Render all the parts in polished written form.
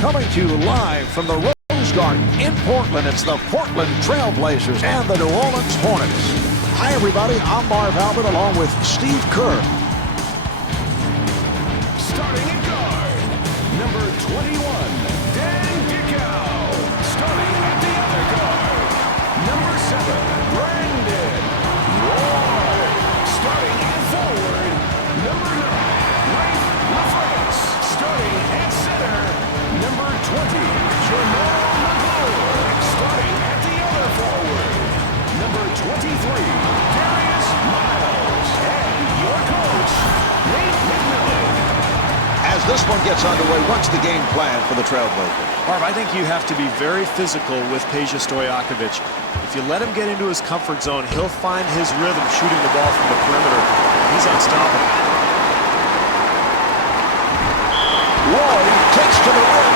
Coming to you live from the Rose Garden in Portland, it's the Portland Trail Blazers and the New Orleans Hornets. Hi, everybody. I'm Marv Albert along with Steve Kerr. Starting at guard, number 21, Dan Dickow. Starting at the other guard, number 7, Brandon Ward. Starting at forward, number 9, Rafe LaFrance. Starting at center, number 20, Jamal McClure. Starting at the other forward, number 23, Darius Miles. And your coach, Nate McMillan. As this one gets underway, what's the game plan for the Trailblazers? Marv, I think you have to be very physical with Peja Stojakovic. If you let him get into his comfort zone, he'll find his rhythm shooting the ball from the perimeter. He's unstoppable. Roy takes to the rim.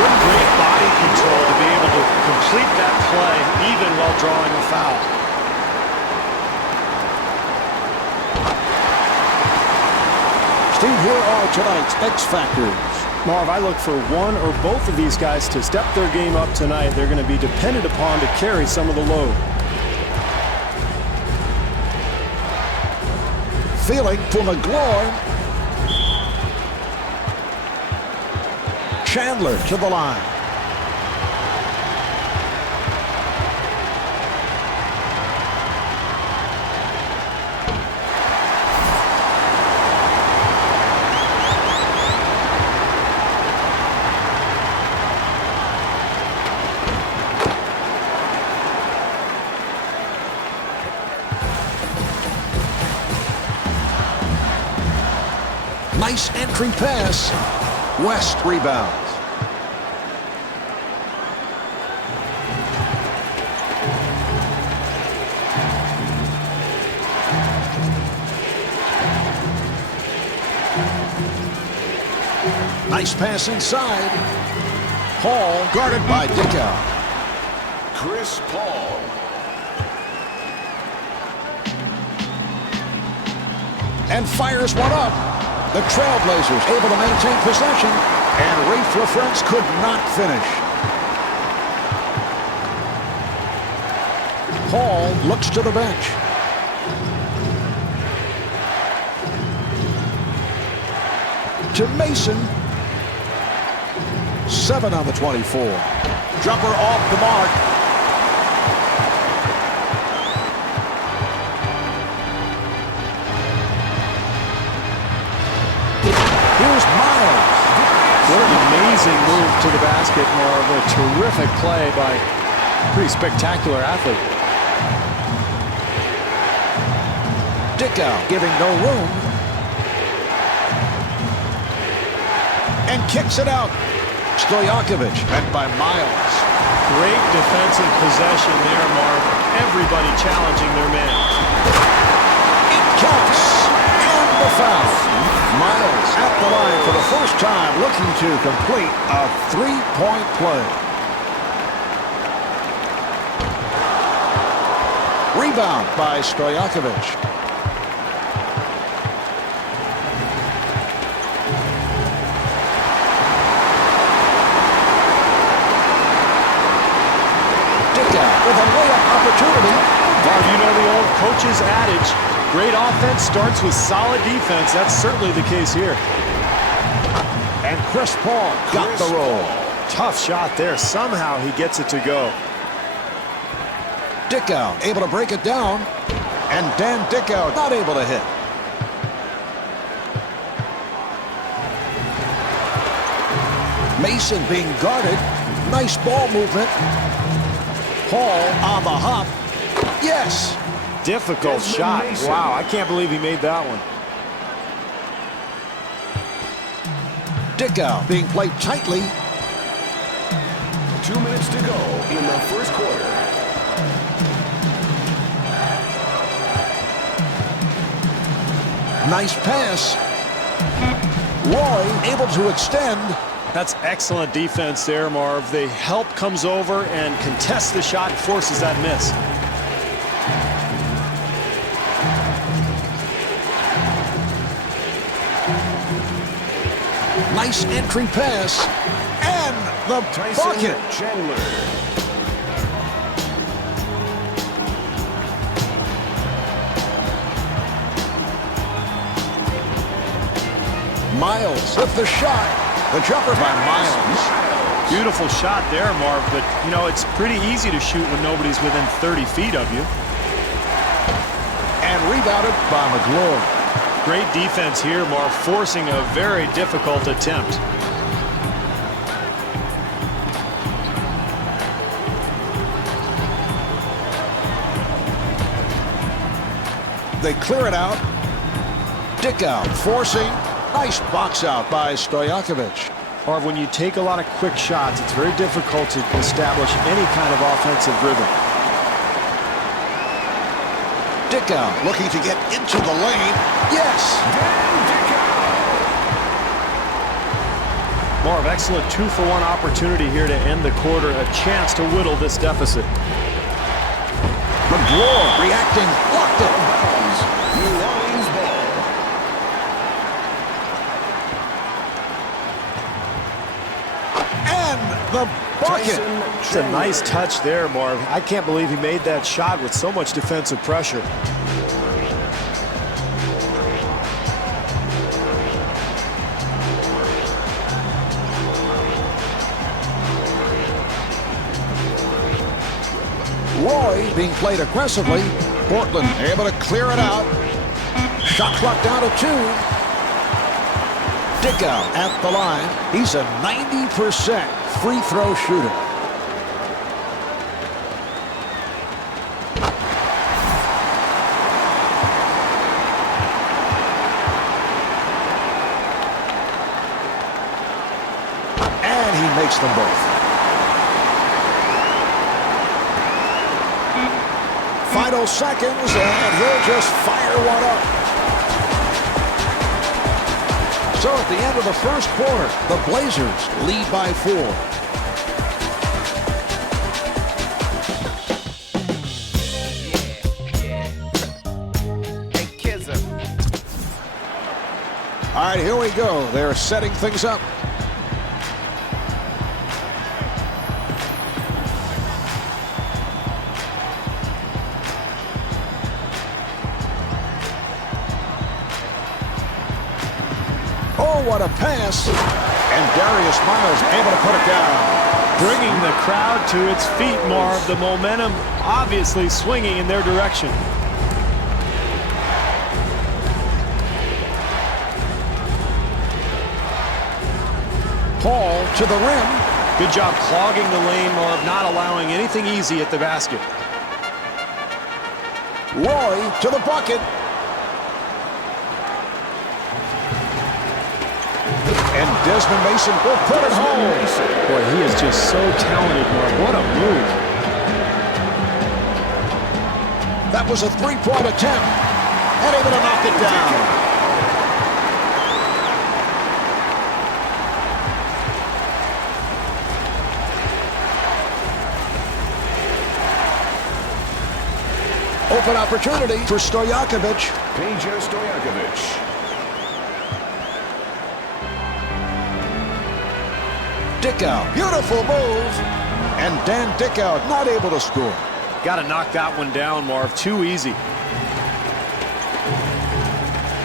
What great body control to be able to complete that play even while drawing a foul. Steve, here are tonight's X Factors. Marv, I look for one or both of these guys to step their game up tonight. They're going to be depended upon to carry some of the load. Feeling for McGlure. Chandler to the line. Nice entry pass. West rebounds. Nice pass inside. Paul guarded by Dickow. Chris Paul. And fires one up. The Trailblazers able to maintain possession, and Rafe LaFrance could not finish. Paul looks to the bench. To Mason. 7 on the 24. Jumper off the mark. Here's Miles. What an amazing move to the basket, Marv. A terrific play by a pretty spectacular athlete. Dickow giving no room. And kicks it out. Stojakovic met by Miles. Great defensive possession there, Marv. Everybody challenging their man. It counts. And the foul. Miles at the line for the first time, looking to complete a three-point play. Rebound by Stojakovic. With a layup opportunity. Marv, you know the old coach's adage, great offense starts with solid defense. That's certainly the case here. And Chris Paul got the roll. Tough shot there. Somehow he gets it to go. Dickow able to break it down. And Dan Dickow not able to hit. Mason being guarded. Nice ball movement. Paul on the hop. Yes. Difficult shot. Mason. Wow, I can't believe he made that one. Dickow being played tightly. 2 minutes to go in the first quarter. Nice pass. Roy able to extend. That's excellent defense there, Marv. The help comes over and contests the shot and forces that miss. Nice entry pass. And And the bucket. Chandler. Miles with the shot. The jumper by Miles. Beautiful shot there, Marv, but, you know, it's pretty easy to shoot when nobody's within 30 feet of you. And rebounded by McGlory. Great defense here, Marv, forcing a very difficult attempt. They clear it out. Dick out, forcing. Nice box out by Stojakovic. Marv, when you take a lot of quick shots, it's very difficult to establish any kind of offensive rhythm. Dick out, looking to get into the lane. Yes! Marv, excellent 2-for-1 opportunity here to end the quarter. A chance to whittle this deficit. McGlory reacting, blocked it. New Orleans ball. And the bucket. It's a nice touch there, Marv. I can't believe he made that shot with so much defensive pressure. Roy being played aggressively. Portland able to clear it out. Shot clock down to 2. Dick out at the line. He's a 90% free throw shooter. And he makes them both. Final seconds, and he'll just fire one up. So at the end of the first quarter, the Blazers lead by 4. All right, here we go. They're setting things up. Oh, what a pass. And Darius Miles able to put it down. Bringing the crowd to its feet, Marv. The momentum obviously swinging in their direction. Paul to the rim. Good job clogging the lane, Marv, not allowing anything easy at the basket. Roy to the bucket. And Desmond Mason will put it home. Boy, he is just so talented, Marv. What a move. That was a three-point attempt. And able to knock it down. Open opportunity for Stojakovic. Peja Stojakovic. Dickow, beautiful move. And Dan Dickow not able to score. Got to knock that one down, Marv. Too easy.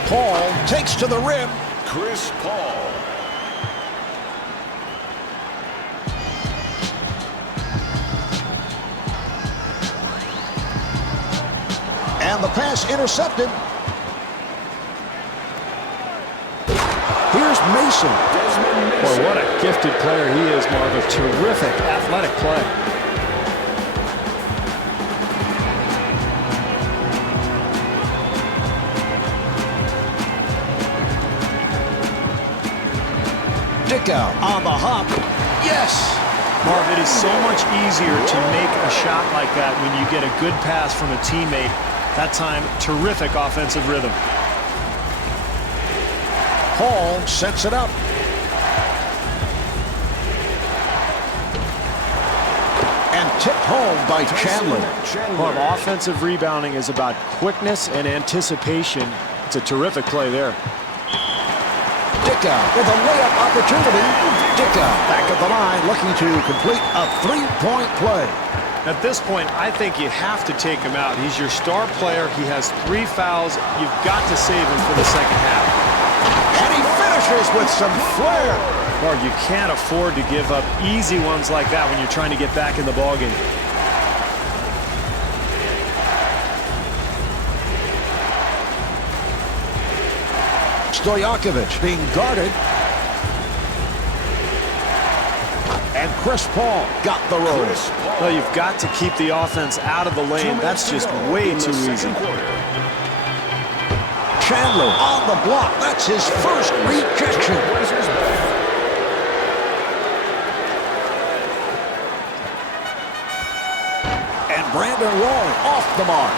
Paul takes to the rim. Chris Paul. And the pass intercepted. Here's Mason. Boy, what a gifted player he is, Marv. A terrific athletic play. Dickow on the hop. Yes! Marv, it is so much easier to make a shot like that when you get a good pass from a teammate. That time, terrific offensive rhythm. Paul sets it up. And tipped home by Chandler. Marv, offensive rebounding is about quickness and anticipation. It's a terrific play there. Dickow with a layup opportunity. Dicka back at the line looking to complete a three-point play. At this point, I think you have to take him out. He's your star player. He has 3 fouls. You've got to save him for the second half. And he finishes with some flair. Marv, you can't afford to give up easy ones like that when you're trying to get back in the ballgame. Stojakovic being guarded. And Chris Paul got the roll. Well, you've got to keep the offense out of the lane. That's just way too easy. Chandler on the block. That's his first rejection. And Brandon Roy off the mark.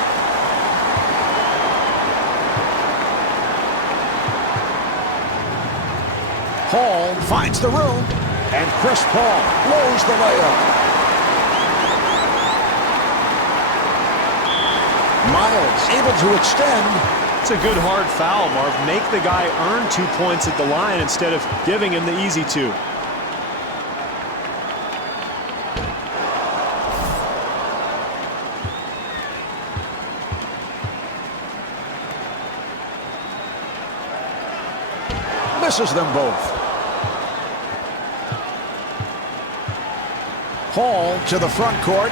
Hall finds the room. And Chris Paul blows the layup. Miles able to extend. It's a good hard foul, Marv. Make the guy earn 2 points at the line instead of giving him the easy 2. Misses them both. Hall to the front court.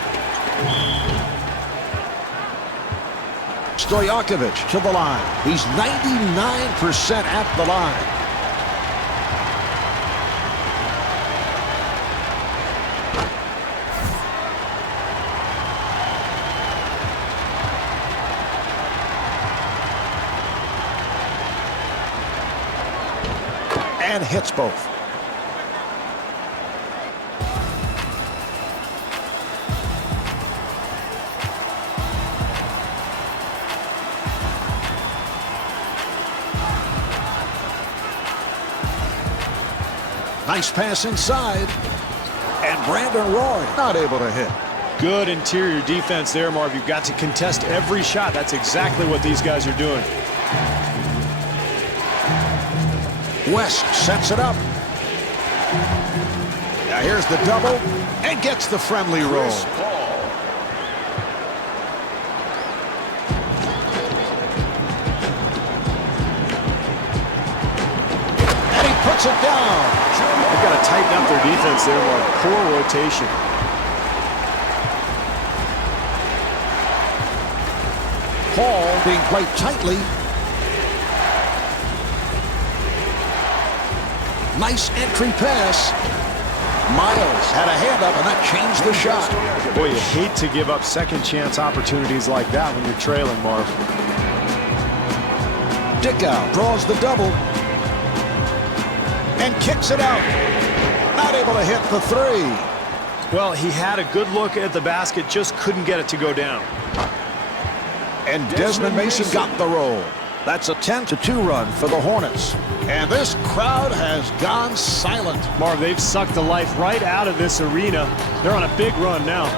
Stojakovic to the line. He's 99% at the line. And hits both. Nice pass inside. And Brandon Roy not able to hit. Good interior defense there, Marv. You've got to contest every shot. That's exactly what these guys are doing. West sets it up. Now here's the double. And gets the friendly roll. And he puts it down. They've got to tighten up their defense there, Marv. Poor rotation. Paul being played tightly. Nice entry pass. Miles had a hand up, and that changed the shot. Boy, you hate to give up second chance opportunities like that when you're trailing, Marv. Dickow draws the double. And kicks it out. Not able to hit the three. Well, he had a good look at the basket, just couldn't get it to go down. And Desmond Mason got the roll. That's a 10-2 run for the Hornets. And this crowd has gone silent. Marv, they've sucked the life right out of this arena. They're on a big run now.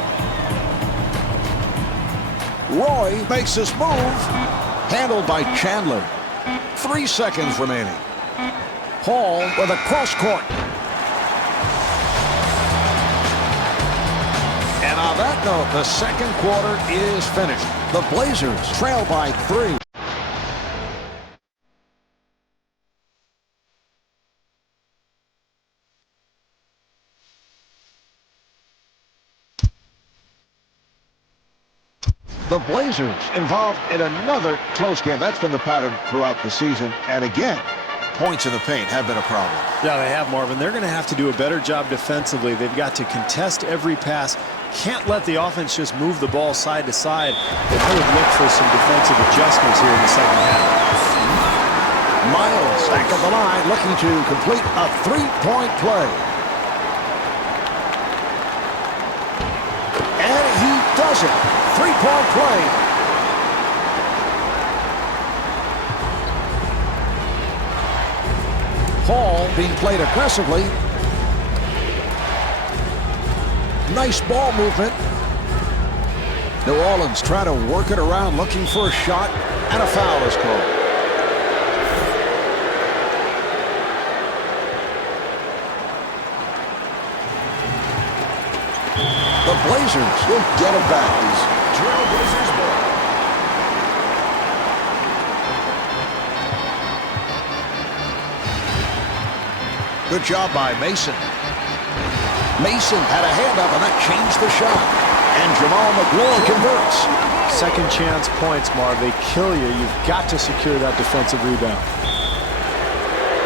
Roy makes his move. Handled by Chandler. 3 seconds remaining. Hall with a cross court. And on that note, the second quarter is finished. The Blazers trail by 3. The Blazers involved in another close game. That's been the pattern throughout the season. And again, points in the paint have been a problem. Yeah, they have, Marvin. They're going to have to do a better job defensively. They've got to contest every pass. Can't let the offense just move the ball side to side. I would look for some defensive adjustments here in the second half. Miles back of the line looking to complete a three-point play. And he does it. Three-point play. Hall being played aggressively. Nice ball movement. New Orleans trying to work it around, looking for a shot, and a foul is called. The Blazers will get it back. Trailblazers ball. Good job by Mason. Mason had a hand up, and that changed the shot. And Jamal McGlory converts. Second chance points, Marv. They kill you. You've got to secure that defensive rebound.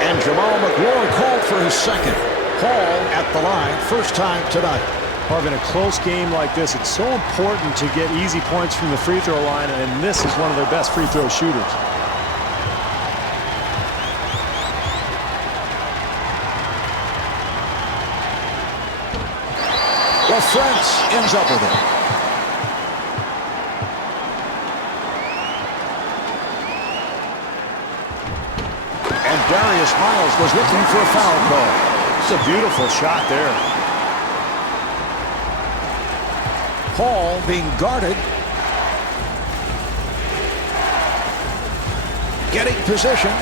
And Jamal McGlory called for his second. Paul at the line, first time tonight. Marv, in a close game like this, it's so important to get easy points from the free throw line, and this is one of their best free throw shooters. Well, France ends up with it. And Darius Miles was looking for a foul call. It's a beautiful shot there. Paul being guarded. Getting position.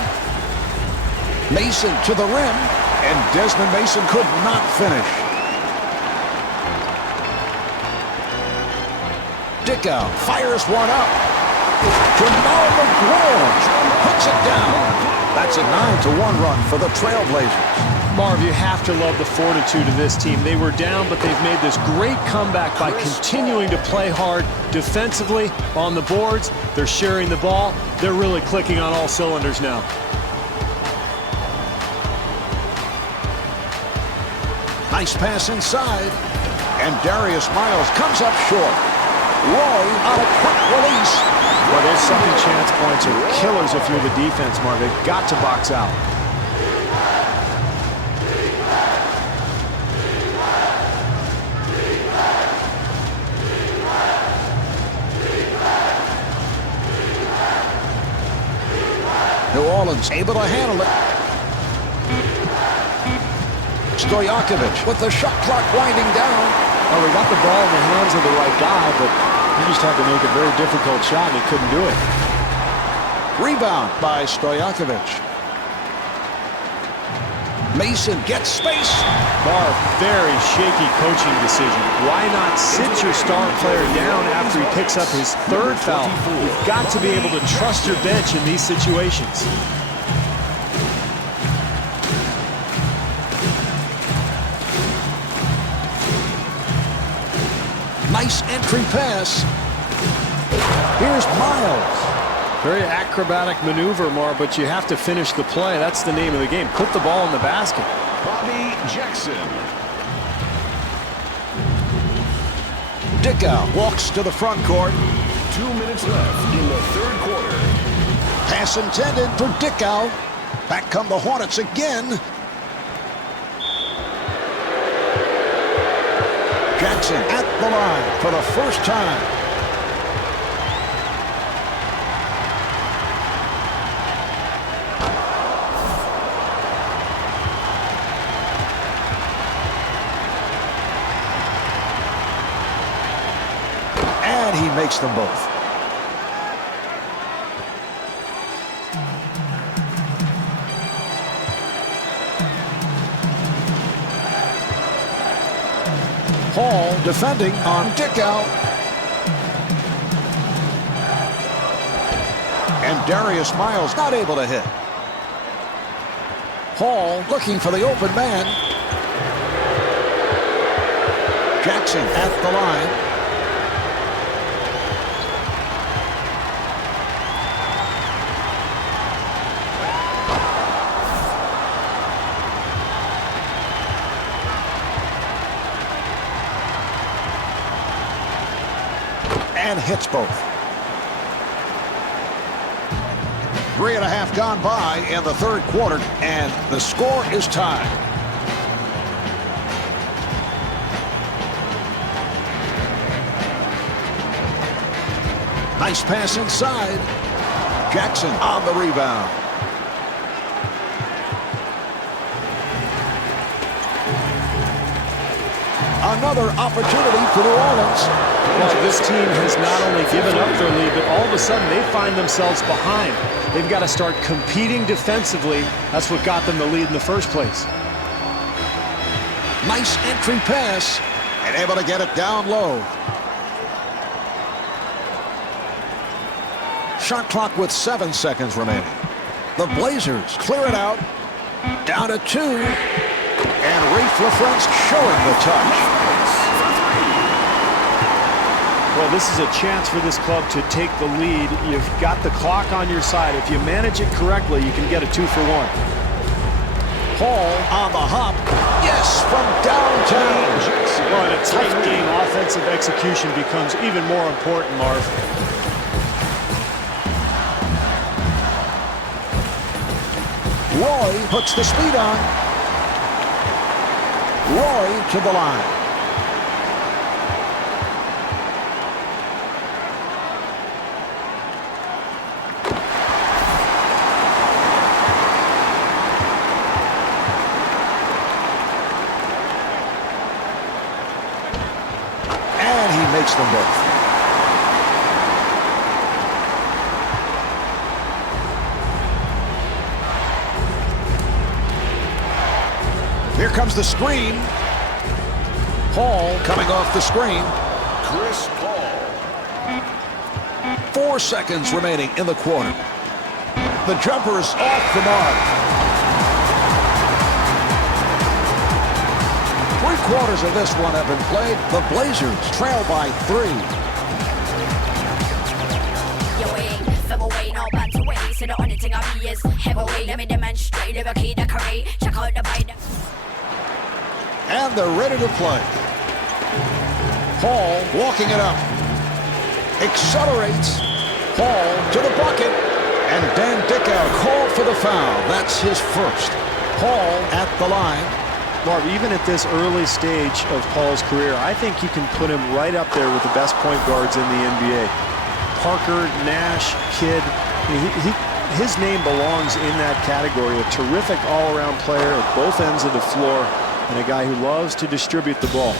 Mason to the rim. And Desmond Mason could not finish. Dickow fires one up. Jamal McGlory puts it down. That's a 9-1 run for the Trailblazers. Marv, you have to love the fortitude of this team. They were down, but they've made this great comeback by continuing to play hard defensively on the boards. They're sharing the ball. They're really clicking on all cylinders now. Nice pass inside. And Darius Miles comes up short. Roy on a quick release. Well, those second chance points are killers if you're the defense, Marv. They've got to box out. New Orleans able to handle it. Stojakovic with the shot clock winding down. Well, we got the ball in the hands of the right guy, but he just had to make a very difficult shot, and he couldn't do it. Rebound by Stojakovic. Mason gets space. Marv, very shaky coaching decision. Why not sit your star player down after he picks up his third foul? You've got to be able to trust your bench in these situations. Nice entry pass. Here's Miles. Very acrobatic maneuver, Marv, but you have to finish the play. That's the name of the game. Put the ball in the basket. Bobby Jackson. Dickow walks to the front court. 2 minutes left in the third quarter. Pass intended for Dickow. Back come the Hornets again. Jackson at the line for the first time. And he makes them both. Paul defending on Dickow. And Darius Miles not able to hit. Paul looking for the open man. Jackson at the line. And hits both. 3.5 gone by in the third quarter, and the score is tied. Nice pass inside. Jackson on the rebound. Another opportunity for New Orleans. Well, this team has not only given up their lead, but all of a sudden they find themselves behind. They've got to start competing defensively. That's what got them the lead in the first place. Nice entry pass. And able to get it down low. Shot clock with 7 seconds remaining. The Blazers clear it out. Down to 2. And Raef LaFrentz showing the touch. Well, this is a chance for this club to take the lead. You've got the clock on your side. If you manage it correctly, you can get a 2-for-1. Hall on the hop. Yes, from downtown. Well, in a tight game, offensive execution becomes even more important, Marv. Roy puts the speed on. Roy to the line. And he makes them both. Here comes the screen. Paul coming off the screen. Chris Paul. 4 seconds remaining in the quarter. The jumper is off the mark. 3/4 of this one have been played. The Blazers trail by 3. And they're ready to play. Paul walking it up. Accelerates. Paul to the bucket. And Dan Dickow called for the foul. That's his first. Paul at the line. Marv, even at this early stage of Paul's career, I think you can put him right up there with the best point guards in the NBA. Parker, Nash, Kidd. His name belongs in that category. A terrific all-around player at both ends of the floor and a guy who loves to distribute the ball.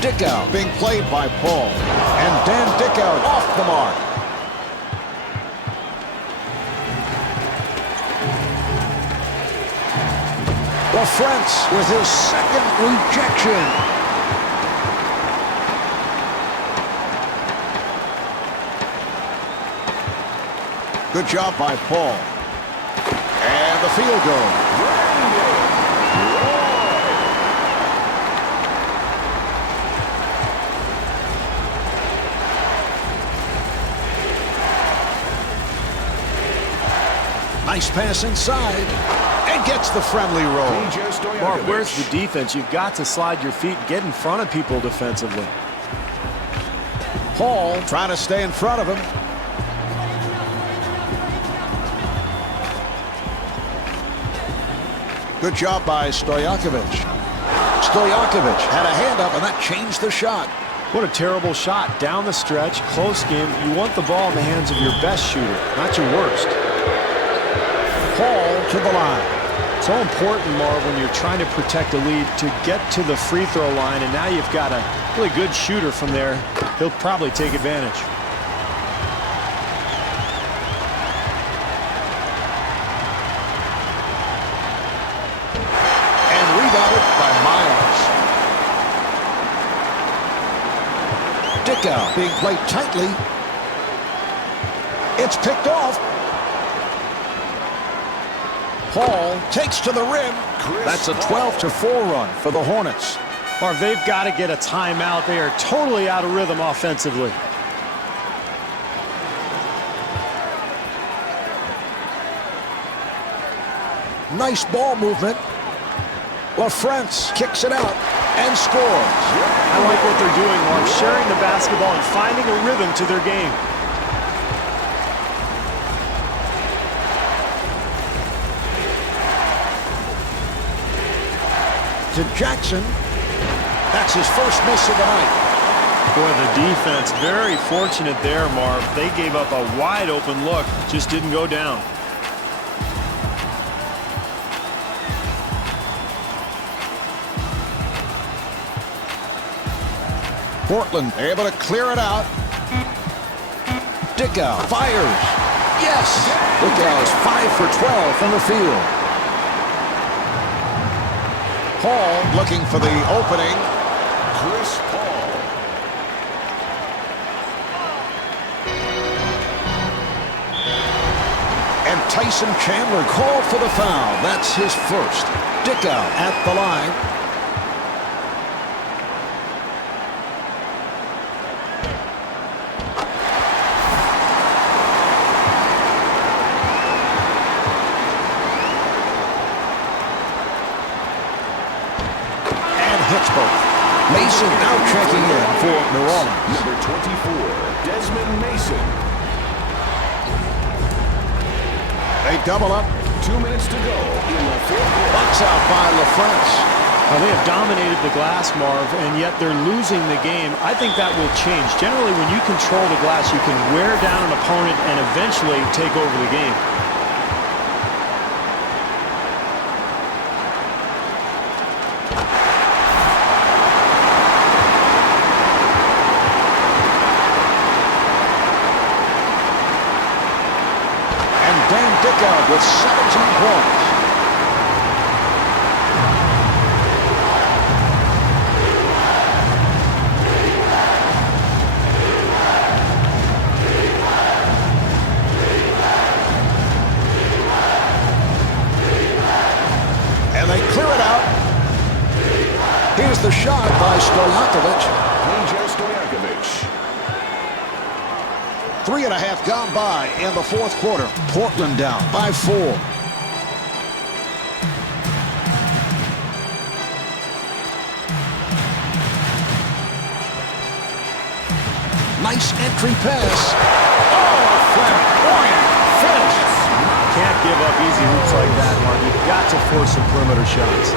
Dickow being played by Paul. And Dan Dickow off the mark. LaFrentz with his second rejection. Good job by Paul. And the field goal. Nice pass inside. And gets the friendly roll. Mark, where's the defense? You've got to slide your feet, get in front of people defensively. Paul trying to stay in front of him. Good job by Stojakovic. Stojakovic had a hand up, and that changed the shot. What a terrible shot. Down the stretch, close game. You want the ball in the hands of your best shooter, not your worst. Paul to the line. So important, Marv, when you're trying to protect a lead, to get to the free throw line, and now you've got a really good shooter from there. He'll probably take advantage. And rebounded by Miles. Dickow being played tightly. It's picked off. Paul takes to the rim. That's a 12-4 run for the Hornets. Marv, they've got to get a timeout. They are totally out of rhythm offensively. Nice ball movement. LaFrentz kicks it out and scores. I like what they're doing, Marv, sharing the basketball and finding a rhythm to their game. To Jackson. That's his first miss of the night. Boy, the defense very fortunate there, Marv. They gave up a wide open look, just didn't go down. Portland able to clear it out. Dickow fires. Yes! Dickow is 5 for 12 from the field. Paul looking for the opening. Chris Paul. And Tyson Chandler called for the foul. That's his first. Dickow at the line. Hits both. Mason now checking in for New Orleans. Number 24, Desmond Mason. They double up. 2 minutes to go in the fourth quarter. Bucks out by LaFrance. Well, they have dominated the glass, Marv, and yet they're losing the game. I think that will change. Generally, when you control the glass, you can wear down an opponent and eventually take over the game. Dickow with 17 points. And they clear it out. Here's the shot by Stojakovic. 3.5 gone by in the fourth quarter. Portland down by 4. Nice entry pass. Oh, flamboyant finish. Can't give up easy hoops like that, Mark. You've got to force some perimeter shots.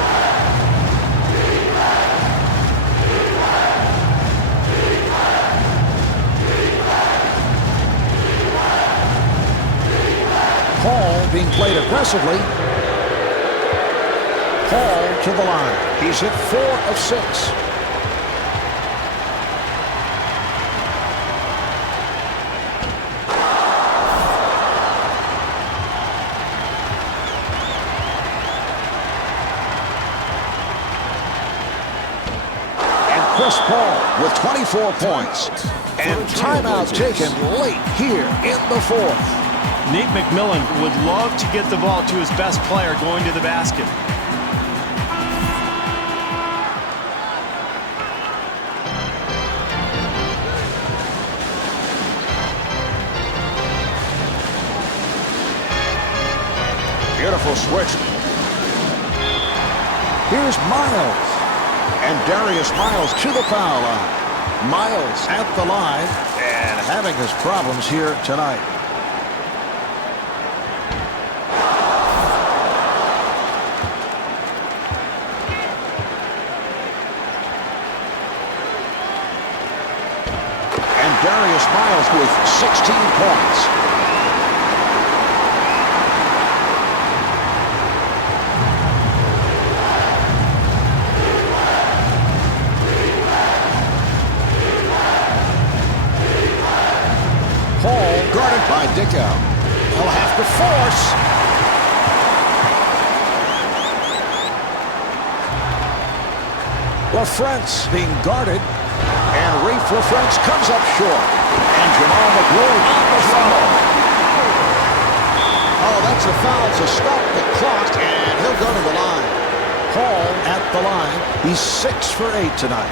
Paul being played aggressively. Paul to the line. He's hit 4 of 6. And Chris Paul with 24 points. And timeout taken late here in the fourth. Nate McMillan would love to get the ball to his best player going to the basket. Beautiful switch. Here's Miles. And Darius Miles to the foul line. Miles at the line and having his problems here tonight. Darius Miles with 16 points. Paul guarded by Dickow. He'll have to force. LaFrance being guarded. And Rafe LaFrance comes up short. And Jamal McGlory on the foul. Oh, that's a foul to stop the clock, and he'll go to the line. Paul at the line. He's 6 for 8 tonight.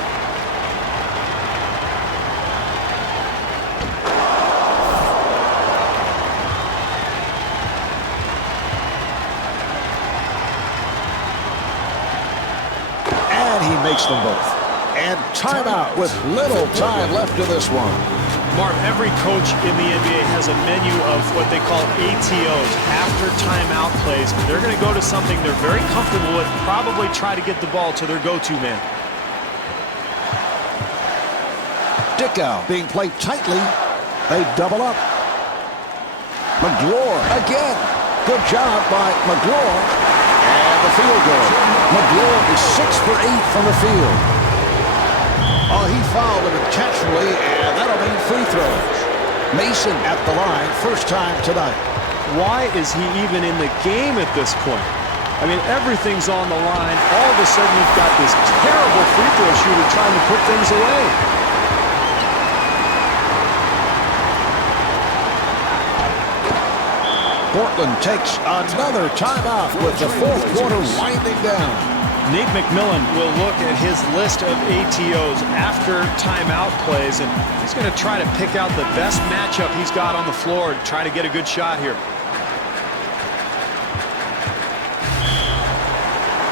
And he makes them both. And timeout with little time left in this one. Mark, every coach in the NBA has a menu of what they call ATOs, after timeout plays. They're going to go to something they're very comfortable with, probably try to get the ball to their go-to man. Dickow being played tightly. They double up. McGlory again. Good job by McGlory. And the field goal. McGlory is 6 for 8 from the field. Oh, he fouled him intentionally, and that'll mean free throws. Mason at the line, first time tonight. Why is he even in the game at this point? I mean, everything's on the line. All of a sudden, you've got this terrible free throw shooter trying to put things away. Portland takes another timeout with the fourth quarter winding down. Nate McMillan will look at his list of ATOs after timeout plays, and he's going to try to pick out the best matchup he's got on the floor and try to get a good shot here.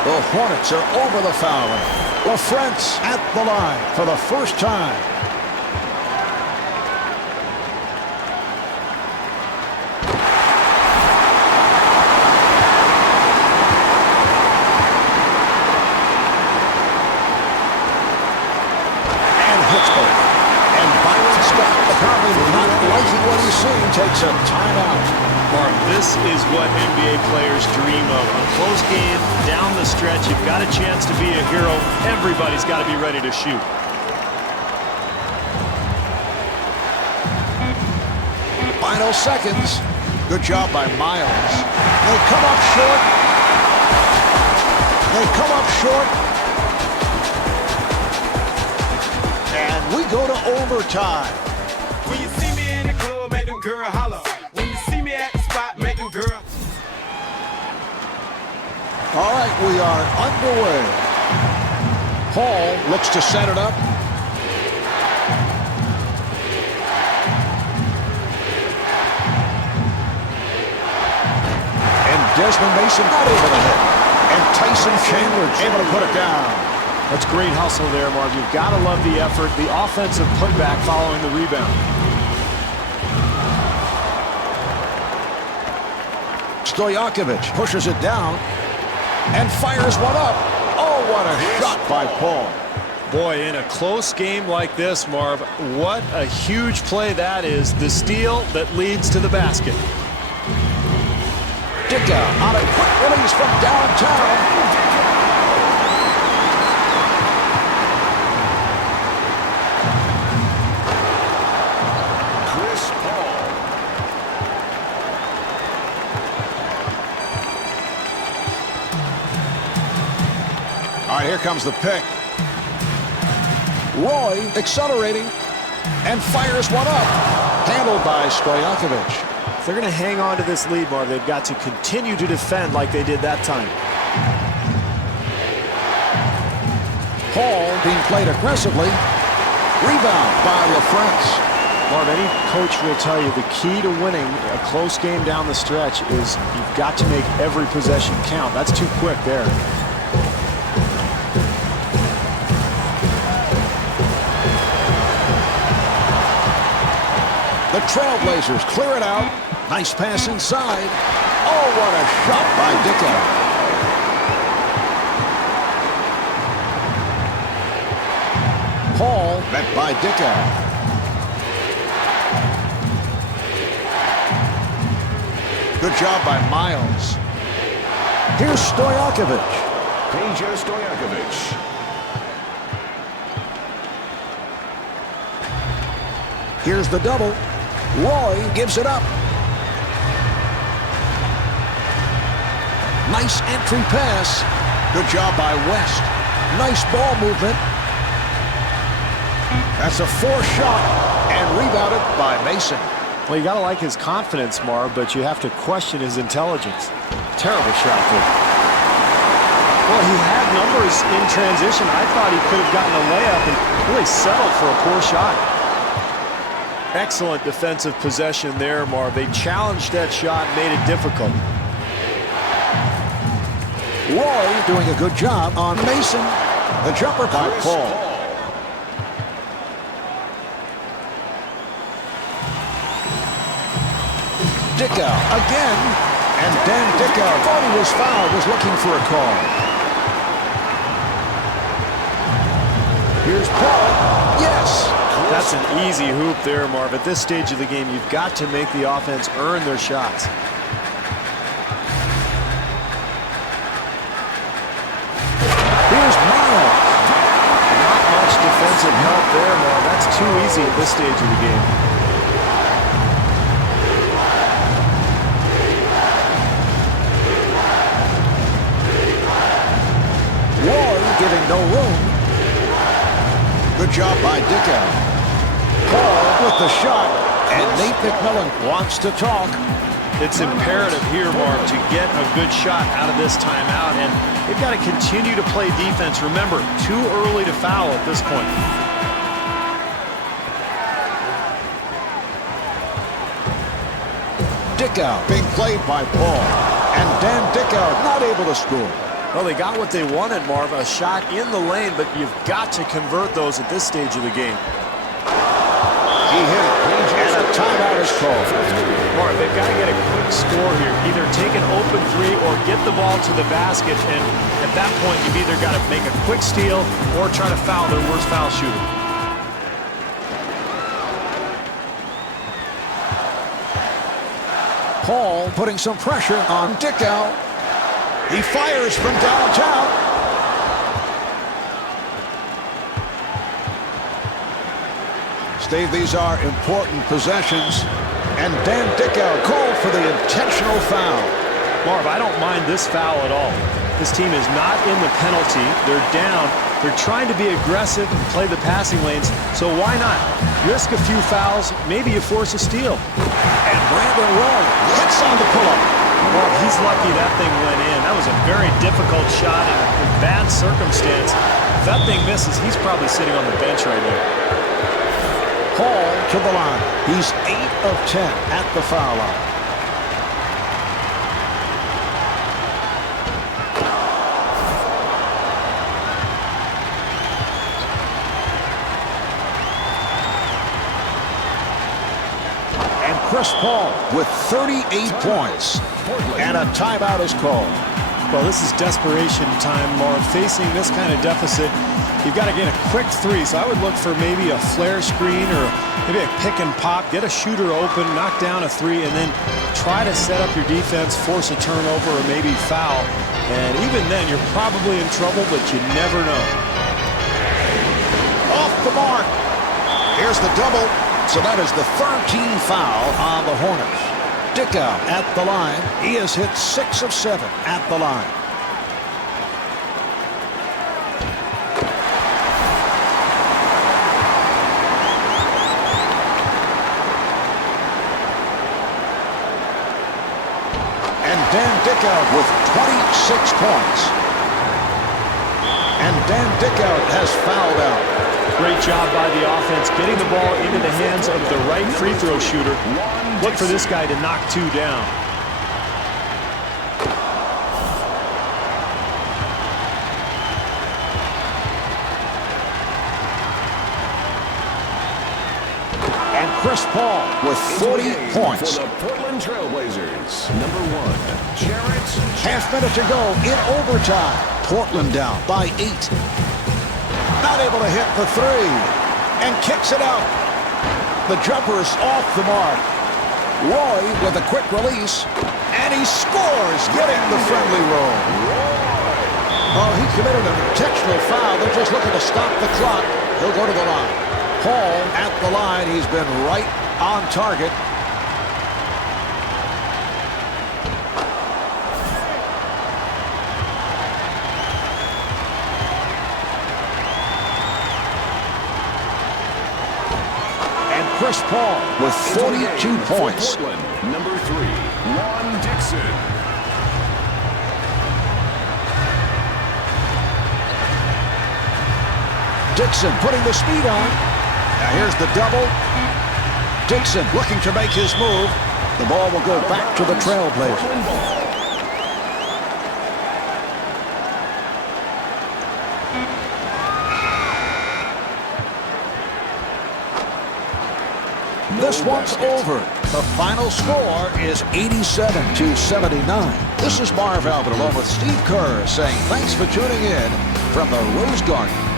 The Hornets are over the foul line. LaFrentz at the line for the first time. Takes a timeout. Mark, this is what NBA players dream of. A close game, down the stretch, you've got a chance to be a hero. Everybody's got to be ready to shoot. Final seconds. Good job by Miles. They come up short. They come up short. And we go to overtime. When you see me in the club, make them girl holler. When you see me at the spot, make them girl. All right, we are underway. Paul looks to set it up. And Desmond Mason not able to hit. And Tyson Chandler able to put it down. That's great hustle there, Marv. You've got to love the effort, the offensive putback following the rebound. Stojakovic pushes it down and fires one up. Oh, what a shot by Paul. Boy, in a close game like this, Marv, what a huge play that is. The steal that leads to the basket. Dicka on a quick release from downtown. All right, here comes the pick. Roy accelerating and fires one up. Handled by Stojakovic. If they're going to hang on to this lead, Marv, they've got to continue to defend like they did that time. Paul being played aggressively. Rebound by LaFrentz. Marv, any coach will tell you the key to winning a close game down the stretch is you've got to make every possession count. That's too quick there. The Trailblazers clear it out. Nice pass inside. Oh, what a shot by Dicka. Paul met by Dicka. Good job by Miles. Here's Stojakovic. Peja Stojakovic. Here's the double. Roy gives it up. Nice entry pass. Good job by West. Nice ball movement. That's a forced shot and rebounded by Mason. Well, you got to like his confidence, Marv, but you have to question his intelligence. Terrible shot there. Well, he had numbers in transition. I thought he could have gotten a layup and really settled for a poor shot. Excellent defensive possession there, Marv. They challenged that shot, made it difficult. Roy doing a good job on Mason. The jumper by Paul. Dicka again. And Dan Dicka thought he was fouled, was looking for a call. Here's Paul. Yes. That's an easy hoop there, Marv. At this stage of the game, you've got to make the offense earn their shots. Here's Miles. Not much defensive defensive help there, Marv. That's too easy at this stage of the game. Roy giving no room. Good job by Dickow. Paul with the shot. And Nate McMillan wants to talk. It's imperative here, Marv, to get a good shot out of this timeout, and they've got to continue to play defense. Remember, too early to foul at this point. Dickow being played by Paul. And Dan Dickow not able to score. Well, they got what they wanted, Marv, a shot in the lane, but you've got to convert those at this stage of the game. He hit it, and a timeout is called. Marv, they've got to get a quick score here. Either take an open three or get the ball to the basket, and at that point, you've either got to make a quick steal or try to foul their worst foul shooter. Paul putting some pressure on Dickow. He fires from downtown. Steve, these are important possessions. And Dan Dickow called for the intentional foul. Marv, I don't mind this foul at all. This team is not in the penalty. They're down. They're trying to be aggressive and play the passing lanes. So why not? Risk a few fouls. Maybe you force a steal. And Brandon Roy hits on the pull-up. Well, he's lucky that thing went in. That was a very difficult shot in bad circumstance. If that thing misses, he's probably sitting on the bench right now. Paul to the line. He's 8 of 10 at the foul line. And Chris Paul with 38 points. And a timeout is called. Well, this is desperation time, Marv. Facing this kind of deficit, you've got to get a quick three. So I would look for maybe a flare screen or maybe a pick and pop. Get a shooter open, knock down a three, and then try to set up your defense, force a turnover, or maybe foul. And even then, you're probably in trouble, but you never know. Off the mark. Here's the double. So that is the 13th foul on the Hornets. Dickow at the line. He has hit 6 of 7 at the line. And Dan Dickow with 26 points. And Dan Dickow has fouled out. Great job by the offense, getting the ball into the hands of the right free throw shooter. Look for this guy to knock 2 down. And Chris Paul with 40 points. For the Portland Trailblazers, number 1, Jarrett. Half minute to go in overtime. Portland down by 8. Not able to hit the three. And kicks it out. The jumper is off the mark. Roy with a quick release. And he scores, getting the friendly roll. Oh, he committed an intentional foul. They're just looking to stop the clock. He'll go to the line. Paul at the line. He's been right on target. Chris Paul with 42 points. Portland, number 3, Juan Dixon. Dixon putting the speed on. Now here's the double. Dixon looking to make his move. The ball will go back to the Trailblazers. This one's over. The final score is 87-79. This is Marv Albert along with Steve Kerr saying thanks for tuning in from the Rose Garden.